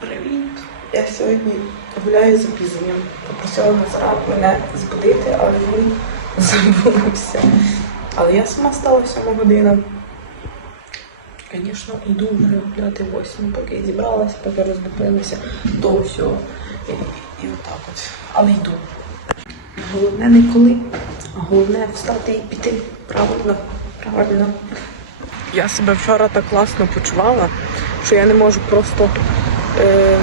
Привіт! Я сьогодні гуляю з запізненням. Попросила Назара мене збудити, але він забувся. Але я сама стала 7 година. Звісно, йду вже гуляти 8, поки я зібралася, поки роздупилася, то все. І, і отак от. Але йду. Головне не коли, а головне встати і піти. Правильно, правильно. Я себе вчора так класно почувала, що я не можу просто е,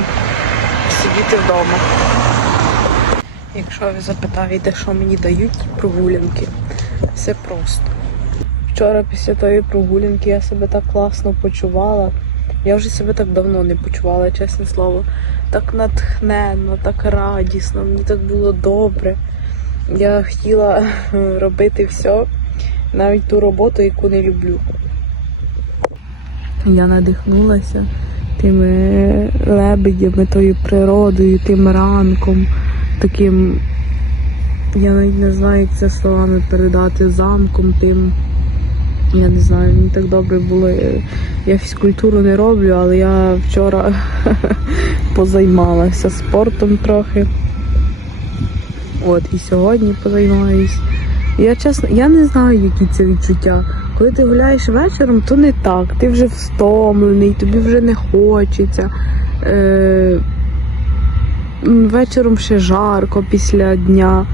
сидіти вдома. Якщо ви запитаєте, що мені дають прогулянки, все просто. Вчора після тої прогулянки я себе так класно почувала. Я вже себе так давно не почувала, чесне слово. Так натхненно, так радісно, мені так було добре. Я хотіла е, робити все, навіть ту роботу, яку не люблю. Я надихнулася тими лебедями, тою природою, тим ранком, таким, я навіть не знаю, як це словами передати, замком тим. Я не знаю, мені так добре було. Я фізкультуру не роблю, але я вчора позаймалася спортом трохи. От, і сьогодні позаймаюсь. Я чесно, я не знаю, які це відчуття. Коли ти гуляєш вечором, то не так. Ти вже встомлений, тобі вже не хочеться. Е, вечором ще жарко після дня.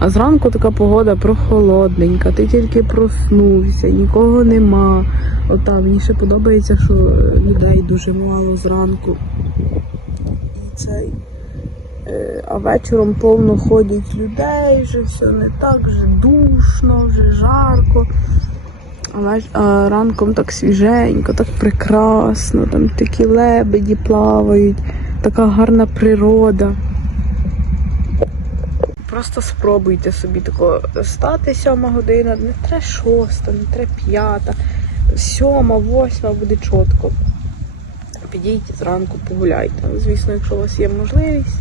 А зранку така погода прохолодненька, ти тільки проснувся, нікого нема. Ота, мені ще подобається, що людей дуже мало зранку. І цей. Е, А вечором повно ходять людей, вже все не так, вже душно, вже жарко. А, ранком так свіженько, так прекрасно, там такі лебеді плавають, така гарна природа. Просто спробуйте собі тако стати сьома година, не треба шоста, не треба п'ята, сьома, восьма буде чітко. Підійдіть зранку, погуляйте. Звісно, якщо у вас є можливість.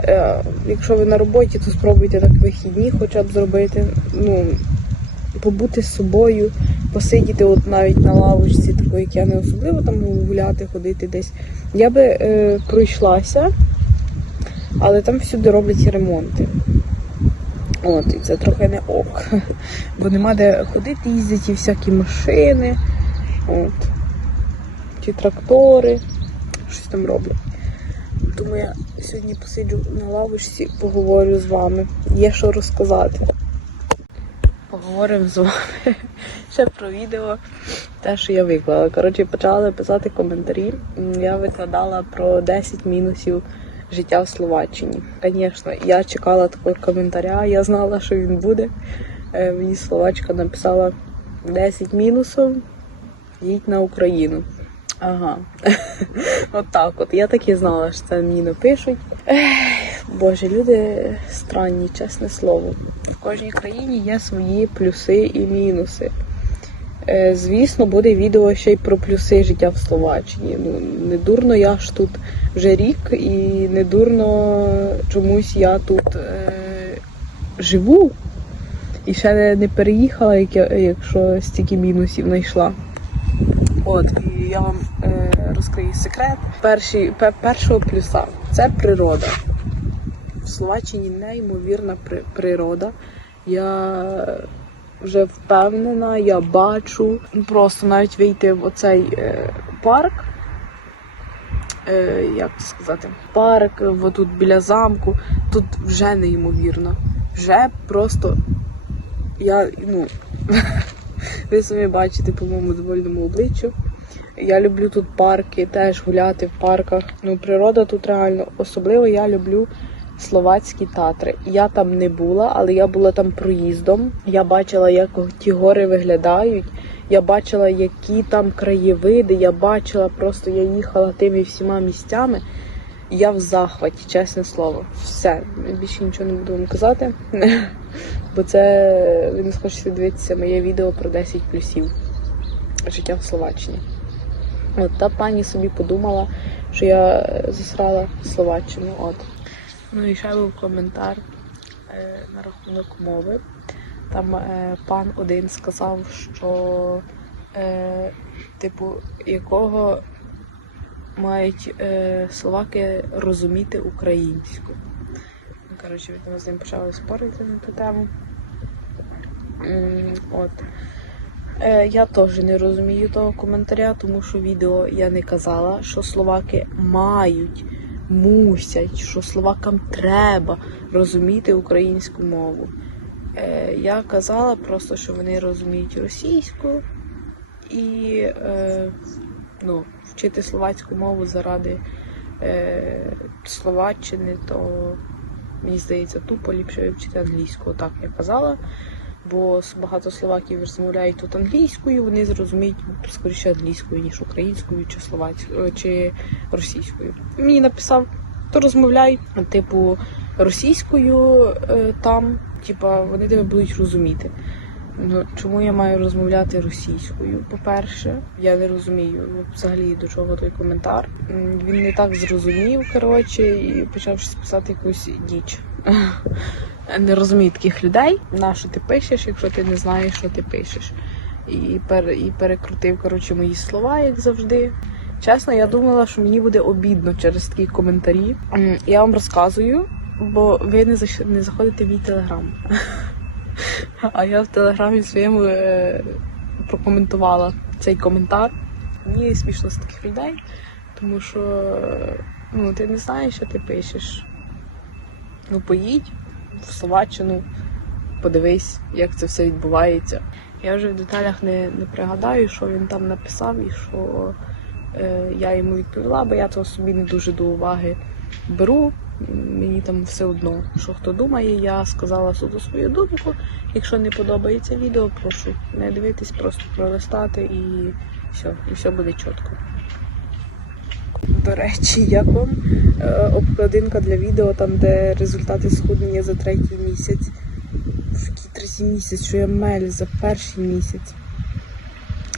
Е, Якщо ви на роботі, то спробуйте так вихідні хоча б зробити. Ну, побути з собою, посидіти от навіть на лавочці, такої, як я не особливо там гуляти, ходити десь. Я би е, пройшлася, але там всюди роблять ремонти. От, і це трохи не ок. Бо нема де ходити, їздять і всякі машини, от, чи трактори, щось там роблять. Тому я сьогодні посиджу на лавочці, поговорю з вами. Є що розказати. Поговоримо з вами ще про відео, те, що я виклала. Коротше, почали писати коментарі. Я викладала про 10 мінусів життя в Словаччині. Звісно, я чекала такого коментаря, я знала, що він буде. Е, Мені словачка написала 10 мінусів, їдь на Україну. Ага. от так от. Я так і знала, що це мені напишуть. Боже, люди странні, чесне слово. В кожній країні є свої плюси і мінуси. Е, Звісно, буде відео ще й про плюси життя в Словаччині. Ну, не дурно я ж тут вже рік, і не дурно чомусь я тут е, живу. І ще не, не переїхала, як я, якщо стільки мінусів знайшла. От, і я вам е, розкрию секрет. Перший, пе- першого плюса це природа. В Словаччині неймовірна природа. Я вже впевнена, я бачу. Просто навіть вийти в оцей е, парк. Е, як сказати? Парк, е, тут біля замку. Тут вже неймовірно. Вже просто я, ну, ви самі бачите по моєму довольному обличчю. Я люблю тут парки, теж гуляти в парках. Ну, природа тут реально. Особливо я люблю словацькі татри. Я там не була, але я була там проїздом. Я бачила, як ті гори виглядають. Я бачила, які там краєвиди. Я бачила, просто я їхала тими всіма місцями. Я в захваті, чесне слово. Все. Більше нічого не буду вам казати. Бо це ви не схочете дивитися моє відео про 10 плюсів життя в Словаччині. От та пані собі подумала, що я засрала Словаччину. От. Ну і ще був коментар е, на рахунок мови. Там е, пан один сказав, що, е, типу, якого мають е, словаки розуміти українську. Коротше, ми з ним почали спорити на ту тему. От. Е, я теж не розумію того коментаря, тому що відео я не казала, що словаки мають, мусять, що словакам треба розуміти українську мову. Е, я казала просто, що вони розуміють російську і е, ну, вчити словацьку мову заради е, Словаччини, то мені здається, тупо ліпше вивчити англійську. Так я казала. Бо багато словаків розмовляють тут англійською, вони зрозуміють скоріше англійською, ніж українською, чи словацькою, чи російською. Мені написав, то розмовляй, типу, російською е, там, типа, вони тебе будуть розуміти. Ну, чому я маю розмовляти російською? По-перше, я не розумію взагалі до чого той коментар. Він не так зрозумів, коротше, і почав щось писати якусь діч. Не розумію таких людей. На що ти пишеш, якщо ти не знаєш, що ти пишеш. І, пер, і перекрутив коротше, мої слова, як завжди. Чесно, я думала, що мені буде обідно через такі коментарі. Я вам розказую, бо ви не, заш... не заходите в мій телеграм. А я в телеграмі своєму е, прокоментувала цей коментар. Мені смішно з таких людей, тому що е, ну, ти не знаєш, що ти пишеш. Ну, поїдь в Словаччину, подивись, як це все відбувається. Я вже в деталях не, не пригадаю, що він там написав і що е, я йому відповіла, бо я того собі не дуже до уваги беру. Мені там все одно, що хто думає, я сказала суду свою думку. Якщо не подобається відео, прошу не дивитись, просто пролистати і все, і все буде чітко. До речі, як вам е, обкладинка для відео, там де результати схуднення за третій місяць. Який третій місяць, що я мель за перший місяць.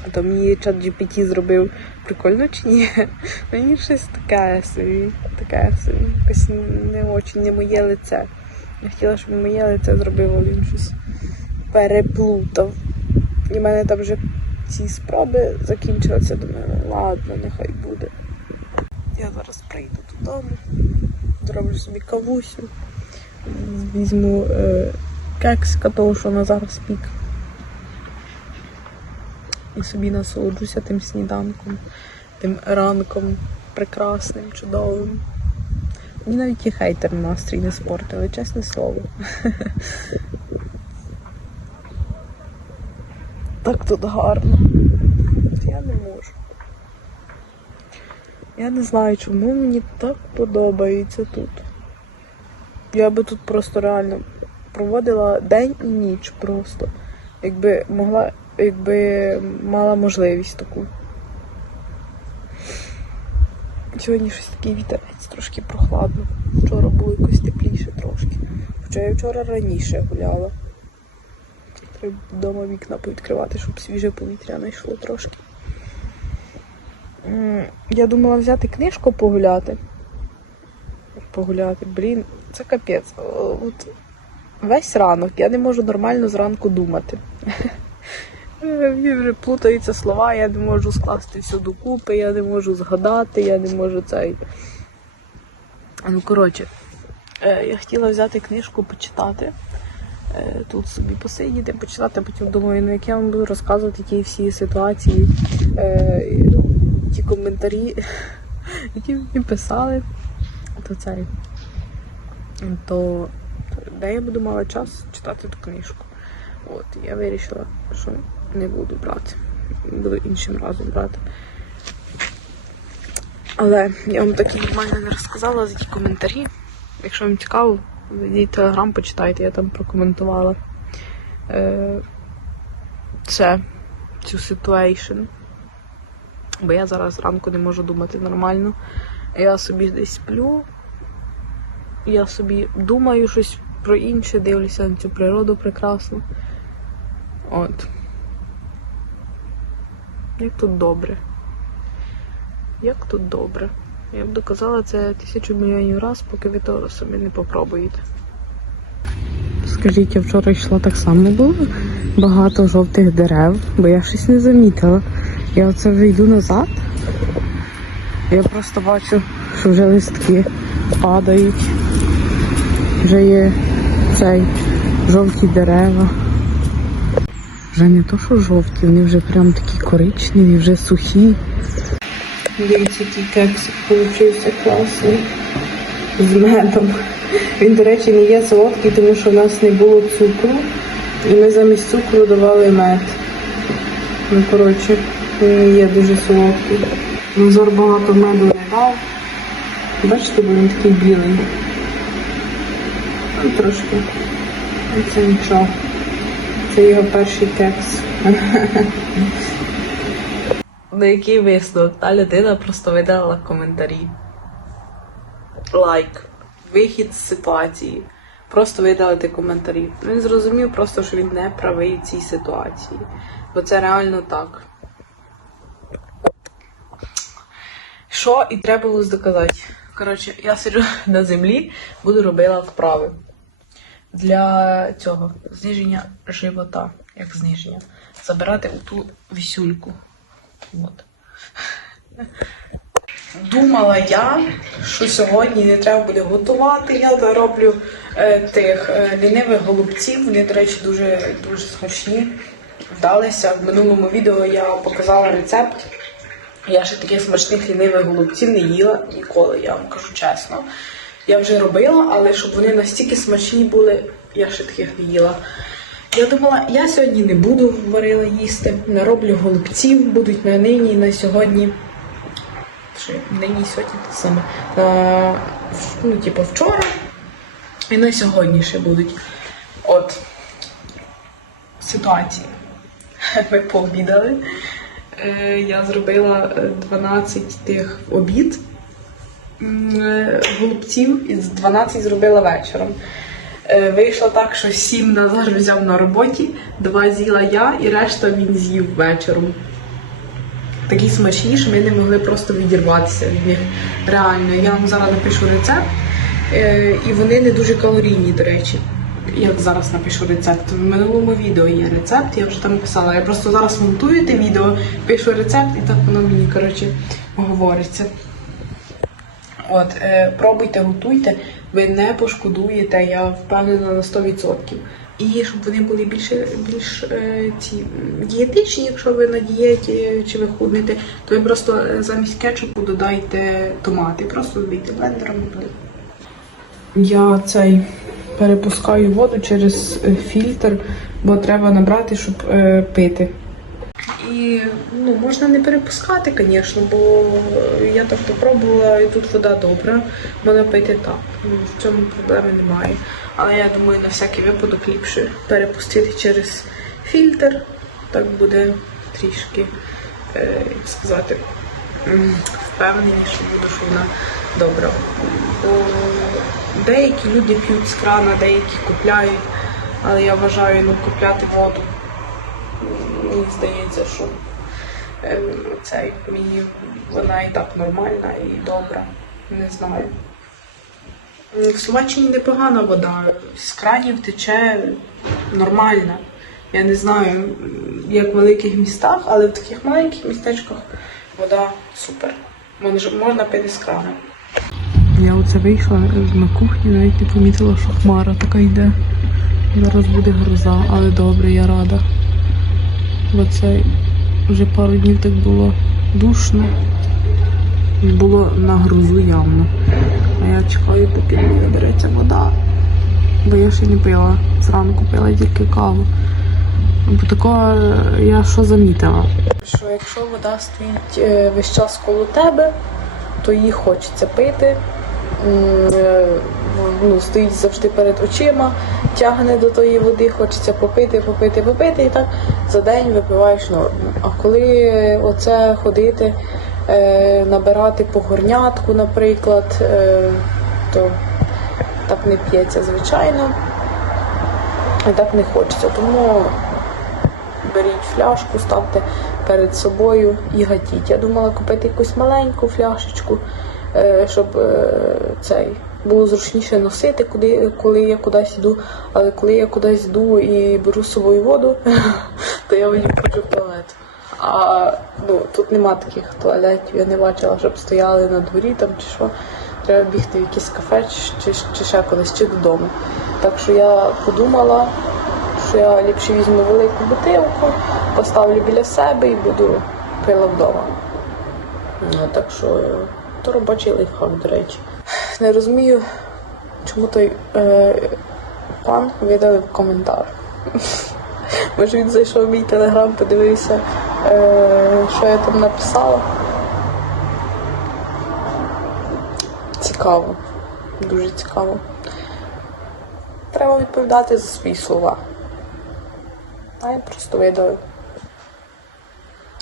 А то мені чат GPT зробив прикольно чи ні? Мені щось таке собі, таке собі, якось не очень не моє лице. Я хотіла, щоб моє лице зробив, а він щось переплутав. І в мене там вже ці спроби закінчилися. Думаю, ладно, нехай буде. Я зараз прийду додому, зроблю собі кавусю, візьму е, кексика, того, що на зараз пік. І собі насолоджуся тим сніданком, тим ранком прекрасним, чудовим. Мені навіть і хейтер настрій не спортили, чесне слово. Так тут гарно. Я не можу. Я не знаю, чому мені так подобається тут. Я би тут просто реально проводила день і ніч просто. Якби могла, якби мала можливість таку. Сьогодні щось такий вітерець, трошки прохладно. Вчора було якось тепліше трошки. Хоча я вчора раніше гуляла. Треба вдома вікна повідкривати, щоб свіже повітря знайшло трошки. Я думала взяти книжку погуляти. Погуляти, блін, це капець. От весь ранок я не можу нормально зранку думати. Мені вже плутаються слова, я не можу скласти все докупи, я не можу згадати, я не можу цей. Ну, коротше, е, я хотіла взяти книжку почитати. Е, Тут собі посидіти, почитати, потім думаю, ну як я вам буду розказувати ті всі ситуації, е, ті коментарі, які мені писали, то цей. То де я буду мала час читати ту книжку. От, я вирішила, що не буду брати. Буду іншим разом брати. Але я вам такі нормально не розказала за ті коментарі. Якщо вам цікаво, зайдіть телеграм, почитайте, я там прокоментувала е, це, цю ситуейшн. Бо я зараз зранку не можу думати нормально. Я собі десь сплю, я собі думаю щось про інше, дивлюся на цю природу прекрасну. От. Як тут добре. Як тут добре. Я б доказала це тисячу мільйонів раз, поки ви того собі не попробуєте. Скажіть, я вчора йшла так само було багато жовтих дерев, бо я щось не замітила. Я оце вже йду назад. Я просто бачу, що вже листки падають. Вже є цей жовті дерева. Вже не то, що жовті, вони вже прям такі коричневі, вже сухі. Дивіться, який кексик получився класний. З медом. Він, до речі, не є солодкий, тому що в нас не було цукру. І ми замість цукру давали мед. Ну, коротше, він є дуже солодкий. Назор багато меду не дав. Бачите, бо він такий білий. Ну, трошки. Це нічого. Це його перший кекс. На який висновок? Та людина просто видала коментарі. Лайк. Вихід з ситуації. Просто видалити коментарі. Він зрозумів просто, що він не правий в цій ситуації. Бо це реально так. Що і треба було доказати? Коротше, я сиджу на землі, буду робила вправи. Для цього зниження живота. Як зниження. Забирати ту вісюльку. От. Думала я, що сьогодні не треба буде готувати. Я зароблю е, тих е, лінивих голубців. Вони, до речі, дуже, дуже смачні. Вдалися. В минулому відео я показала рецепт. Я ще таких смачних лінивих голубців не їла ніколи, я вам кажу чесно. Я вже робила, але щоб вони настільки смачні були, я ще таких не їла. Я думала, я сьогодні не буду варила їсти, нароблю голубців, будуть на нині на сьогодні. Що нині сьогодні те саме. На, ну, типу, вчора і на сьогодні ще будуть. От ситуація. Ми пообідали. Е, Я зробила е, 12 тих обід е, голубців і з 12 зробила вечором. Е, Вийшло так, що 7 Назар взяв на роботі, 2 з'їла я і решта він з'їв вечором. Такі смачні, що ми не могли просто відірватися від них. Реально, я вам зараз напишу рецепт, е, і вони не дуже калорійні, до речі. Як зараз напишу рецепт. В минулому відео є рецепт, я вже там писала. Я просто зараз монтую те відео, пишу рецепт, і так воно мені, коротше, говориться. От, е, пробуйте, готуйте, ви не пошкодуєте, я впевнена на 100%. І щоб вони були більше, більш е, ці дієтичні, якщо ви на дієті чи ви худнете, то ви просто е, замість кетчупу додайте томати. Просто додайте блендером. Я цей перепускаю воду через е, фільтр, бо треба набрати, щоб е, пити. І ну, можна не перепускати, звісно, бо я так попробувала, і тут вода добра, можна пити так. Ну, в цьому проблеми немає. Але я думаю, на всякий випадок ліпше перепустити через фільтр. Так буде трішки, е, як сказати, м, впевненіше буду, що вона добра. Деякі люди п'ють з крана, деякі купляють, але я вважаю, ну, купляти воду мені здається, що ем, цей, мені вона і так нормальна і добра. Не знаю. В Словаччині непогана вода. З кранів тече нормальна. Я не знаю, як в великих містах, але в таких маленьких містечках вода супер. Можна пити з крана. Я оце вийшла на кухню, навіть не помітила, що хмара така йде. Зараз буде гроза, але добре, я рада. Бо це вже пару днів так було душно. Було на грузу явно. А я чекаю, поки не набереться вода. Бо я ще не пила. Зранку пила тільки каву. Бо такого е, я що замітила? Що якщо вода стоїть е, весь час коло тебе, то її хочеться пити. Е, Ну, стоїть завжди перед очима, тягне до тої води, хочеться попити, попити, попити, і так за день випиваєш норму. А коли оце ходити, набирати по горнятку, наприклад, то так не п'ється, звичайно. І так не хочеться. Тому беріть фляжку, ставте перед собою і гатіть. Я думала купити якусь маленьку фляшечку, е, щоб е, цей було зручніше носити, куди, коли я кудись йду. Але коли я кудись йду і беру з собою воду, то я потім ходжу в туалет. А ну, тут нема таких туалетів, я не бачила, щоб стояли на дворі там чи що. Треба бігти в якесь кафе чи, чи, чи ще кудись, чи додому. Так що я подумала, що я ліпше візьму велику бутилку, поставлю біля себе і буду пила вдома. Ну, так що то робочий лайфхак, до речі. Не розумію, чому той е, пан видалив коментар. Може він зайшов в мій телеграм, подивився, е, що я там написала. Цікаво. Дуже цікаво. Треба відповідати за свої слова. А просто видалив.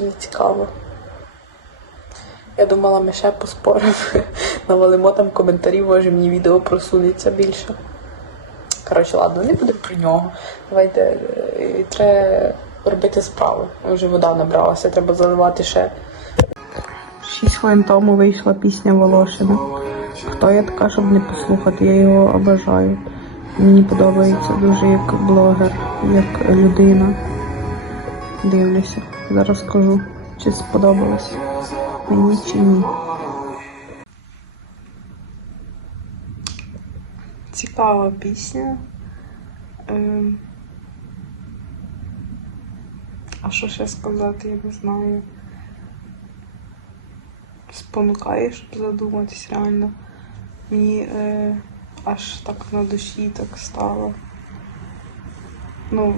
Не цікаво. Я думала, ми ще поспоримо. Навалимо там коментарі, може мені відео просунеться більше. Коротше, ладно, не будемо про нього. Давайте е, треба робити справу. Вже вода набралася, треба заливати ще. Шість хвилин тому вийшла пісня Волошина. Хто я така, щоб не послухати? Я його обожаю. Мені подобається дуже як блогер, як людина. Дивлюся. Зараз скажу, чи сподобалось мені чи ні. Цікава пісня. Ем... А що ще сказати, я не знаю. Спонукає, щоб задуматись реально. Мені е, аж так на душі так стало. Ну,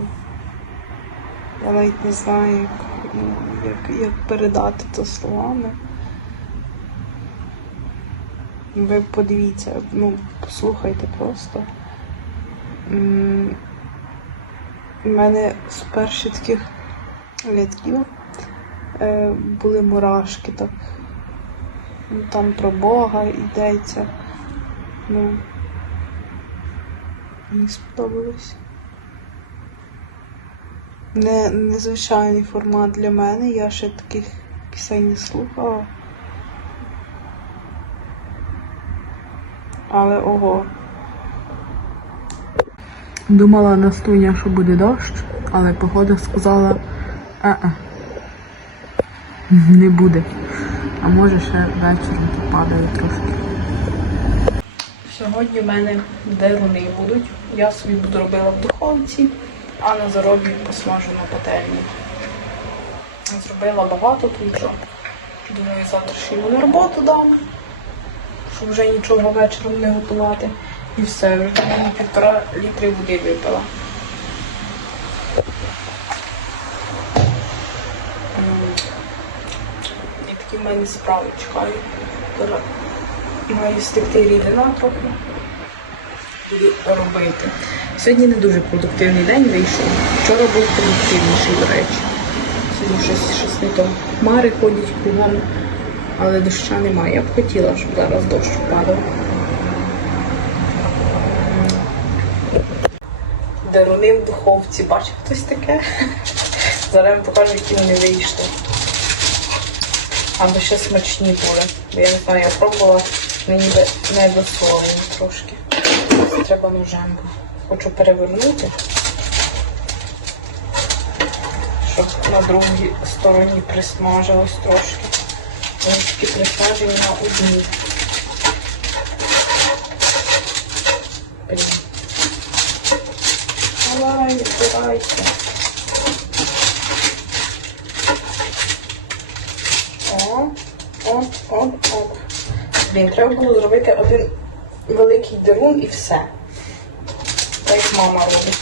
я навіть не знаю, як, як, як передати це словами. Ви подивіться, ну, послухайте просто. У мене з перших таких рядків е, були мурашки так. Ну, Там про Бога йдеться. Ну, мені сподобалось. Не, незвичайний формат для мене, я ще таких пісень не слухала. Але ого. Думала Настуня, що буде дощ, але погода сказала а-а. Не буде. А може ще вечором попадає трошки. Сьогодні в мене деруни будуть. Я собі буду робила в духовці, а на заробі посмажу на пательні. Зробила багато тут. що, Думаю, завтра ще йому на роботу дам, щоб вже нічого вечором не готувати. І все, вже там півтора літри води випила. І такі в мене справи чекають. Маю стекти рідина трохи. Буду робити. Сьогодні не дуже продуктивний день вийшов. Вчора був продуктивніший, до речі. Сьогодні щось, щось не то. Хмари ходять кругом, але доща немає. Я б хотіла, щоб зараз дощ падав. Деруни в духовці. Бачив хтось таке? Зараз я покажу, які вони вийшли. Аби ще смачні були. Я не знаю, я пробувала, ніби не досолені трошки. Треба ножем. Хочу перевернути, щоб на другій стороні присмажилось трошки. Вони такі присмажені на одній. Блін. Давай, збирайся. Блін, треба було зробити один великий дерун і все. Так як мама робить.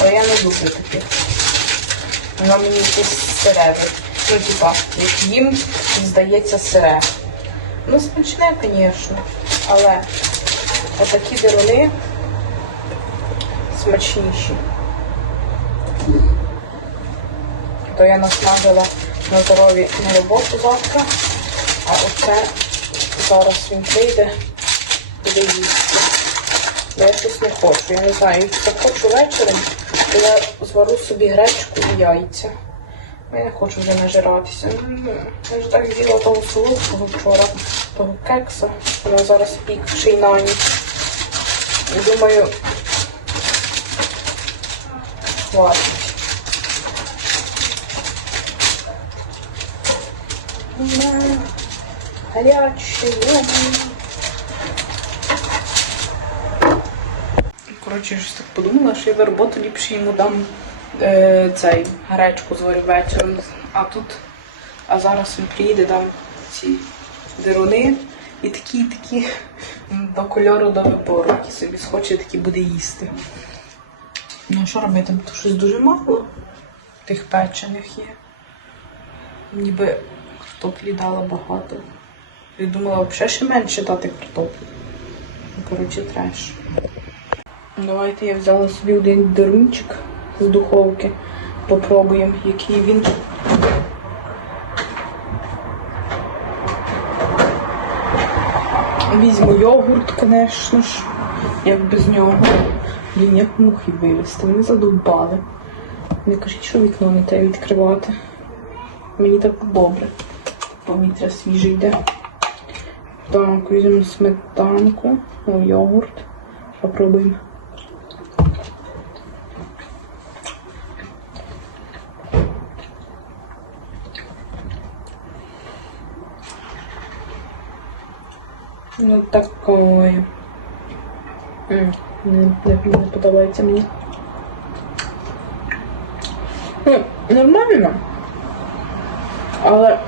Але я не люблю таких. Вона мені якесь сире. Ну, типа, як їм здається сире. Ну, смачне, звісно. Але отакі деруни смачніші. То я насмажила на здорові на роботу завтра, а оце зараз він прийде буде їсти. Я щось не хочу. Я не знаю, якщо хочу вечором, я звару собі гречку і яйця. Я не хочу вже нажиратися. Я ж так з'їла того солодкого вчора, того кекса. Вона зараз пік ще й на ніч. І думаю, хватить. Вона гаряче, йома. Коротше, щось так подумала, що я в роботу ліпше йому дам е, цей гречку зварю вечором. А тут, а зараз він приїде, дам ці дируни і такі, такі до кольору до випору, які собі схоче, такі буде їсти. Ну, що робити? Тут щось дуже мало тих печених є. Ніби картоплі дала багато. Я думала, взагалі ще менше дати картоплі. Ну, коротше, треш. Давайте я взяла собі один дерунчик з духовки. Попробуємо, який він. Візьму йогурт, звісно ж, як без нього. Блін, як мухи вивезти, вони задовбали. Не кажіть, що вікно не те відкривати. Мені так добре. Повітря свіже йде. Так, візьмемо сметанку, о, йогурт. Попробуємо. Ну такое. Не, не, не подобається мені. Ну, нормально. Але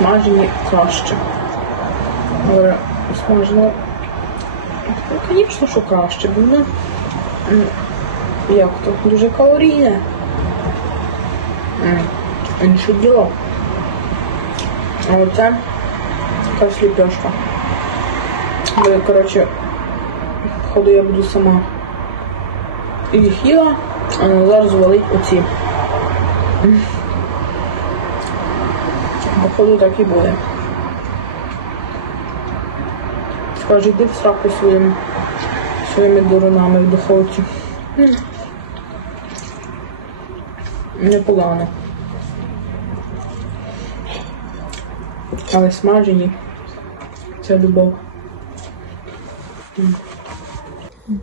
смажені краще. Але смажено. Ну, звісно, що краще, бо воно як то дуже калорійне. Інше діло. А оце якась ліпешка. Бо, коротше, походу я буду сама їх їла, а Назар звалить оці. Походу так і буде. Скаже, йди в сраку своїм, своїми дурунами в духовці. Непогано. Але смажені. Це любов.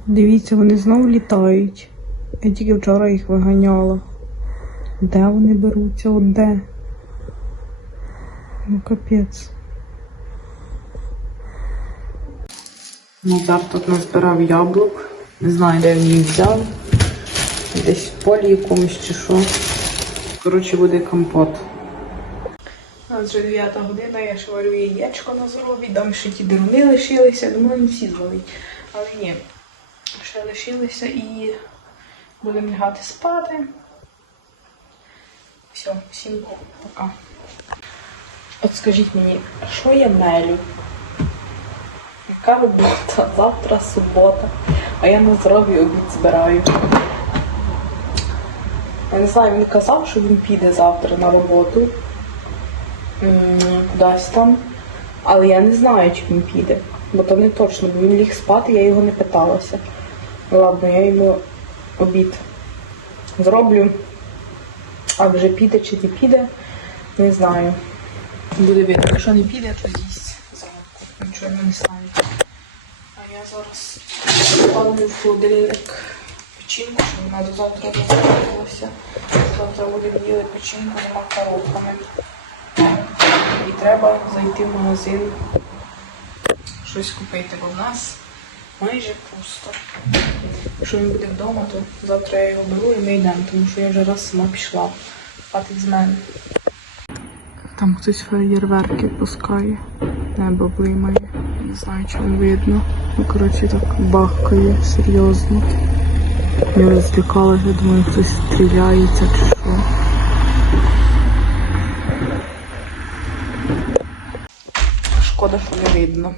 Дивіться, вони знову літають. Я тільки вчора їх виганяла. Де вони беруться? От де? Ну капець. Назар тут назбирав яблук. Не знаю, де він їх взяв. Десь в полі якомусь чи що. Коротше, буде компот. У нас вже 9 година, я ще варю яєчко на здоров'я, там ще ті деруни лишилися, думаю, не всі звалить. Але ні, ще лишилися і будемо лягати спати. Все, всім пока. От скажіть мені, що я мелю? Яка робота? Завтра субота, а я на здоров'я обід збираю. Я не знаю, він казав, що він піде завтра на роботу. Кудись там. Але я не знаю, чи він піде. Бо то не точно, бо він ліг спати, я його не питалася. Ладно, я йому обід зроблю. А вже піде чи не піде, не знаю. Буде видно. Якщо не піде, то з'їсть зранку. Нічого не ставить. А я зараз ставлю в холодильник печінку, щоб вона до завтра розробилася. Завтра будемо їли печінку з макаронами. І треба зайти в магазин, щось купити, бо в нас майже пусто. Якщо він буде вдома, то завтра я його беру і ми йдемо, тому що я вже раз сама пішла. Хватить з мене. Там хтось феєрверки пускає, небо виймає. Не знаю, чому видно. Ну, коротше, так бахкає серйозно. Я розлякалася, думаю, хтось стріляється чи що. Шкода, що не видно.